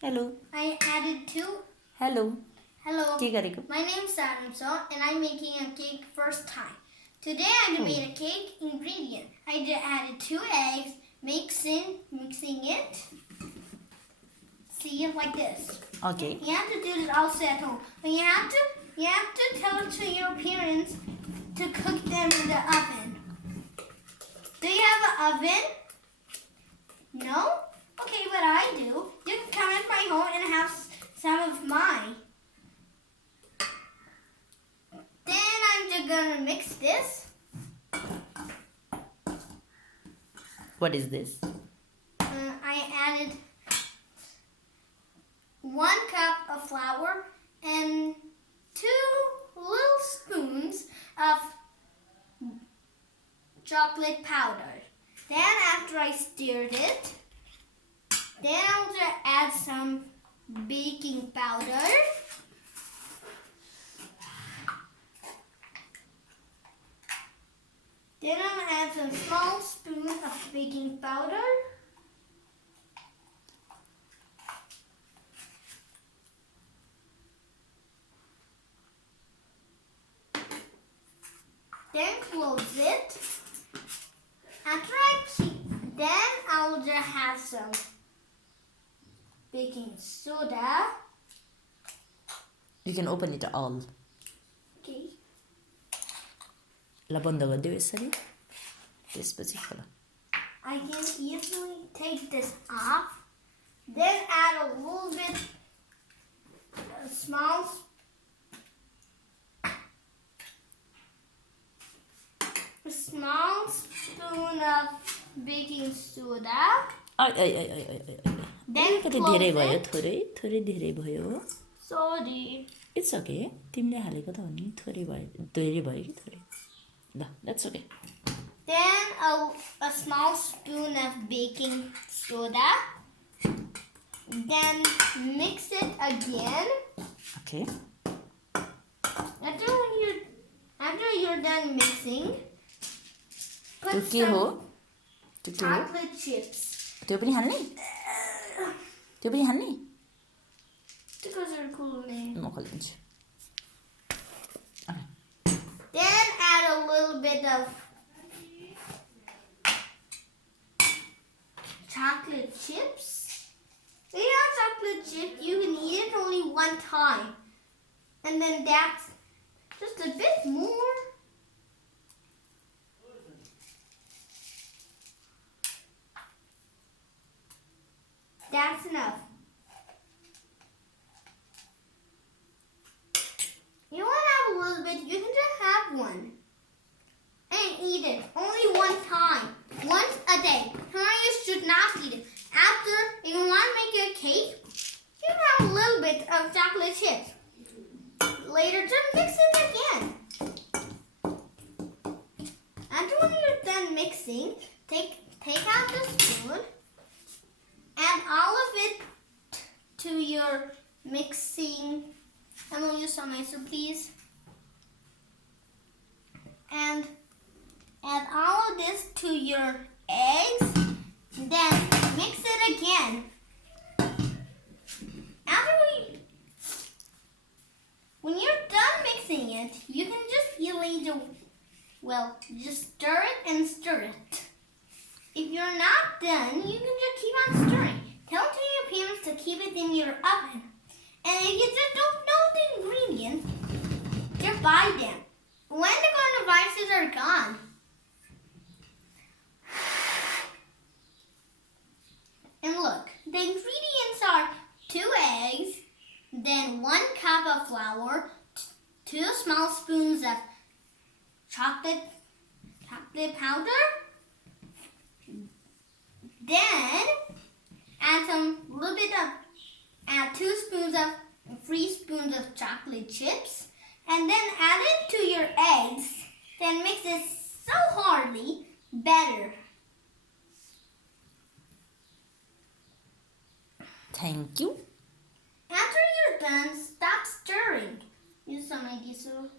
Hello. I added 2. Hello. Hello. के गरेको? My name's Saransh and I'm making a cake first time. Today I made a cake ingredient. I just added 2 eggs, mixing it. See, like this. Okay. You have to do this also at home. But you have to tell it to your parents to cook them in the oven. Do you have an oven? No? Okay, what I do, you can come at my home and have some of mine. Then I'm just gonna mix this. What is this? I added 1 cup of flour and 2 little spoons of chocolate powder. Then after I stirred it, then I'll just add some baking powder. Then I'll add some small spoons of baking powder. Then close it. Then I'll just have some baking soda. You can open it all. Okay. ल बन्द गरिदेऊ यसरी त्यसपछि खोला I can easily take this off. Then add a little bit, a small spoon of baking soda. Then अलिकति close धेरै भयो it. थोरै धेरै भयो Sorry. इट्स ओके तिमीले हालेको त हो नि थोरै भयो धेरै भयो कि थोरै ल that's okay Then a small spoon of baking soda. Then mix it again. Okay After you're done mixing, त्यो put के हो some त्यो के हो chocolate chips. त्यो पनि हाल्ने त्यो पनि हाल्ने Because they're cool name. म खोलिदिन्छु Then add a little bit of chocolate chips. When you have chocolate chips, you can eat it only 1 time. And then that's just a bit more. That's enough. You want to have a little bit, you can just have one. And eat it. Only 1 time. Once a day. Tomorrow you should not eat it. After, if you want to make your cake, you can have a little bit of chocolate chips. Later, just mix it again. After when you're done mixing, take out the spoon. Add all of it to your mixing. I'm going to use some ice, please. And add all of this to your eggs. Then mix it again. When you're done mixing it, you can just just stir it and stir it. If you're not done, you can just keep on stirring. Tell your parents to keep it in your oven. And if you just don't know the ingredients, just buy them. When the coronaviruses are gone, and look, the ingredients are 2 eggs, then 1 cup of flour, 2 small spoons of chocolate powder, then add 2 spoons of 3 spoons of chocolate chips, and then add it to your eggs. Then mix it so hardly, better. Thank you. After you're done, stop stirring. Use some ID so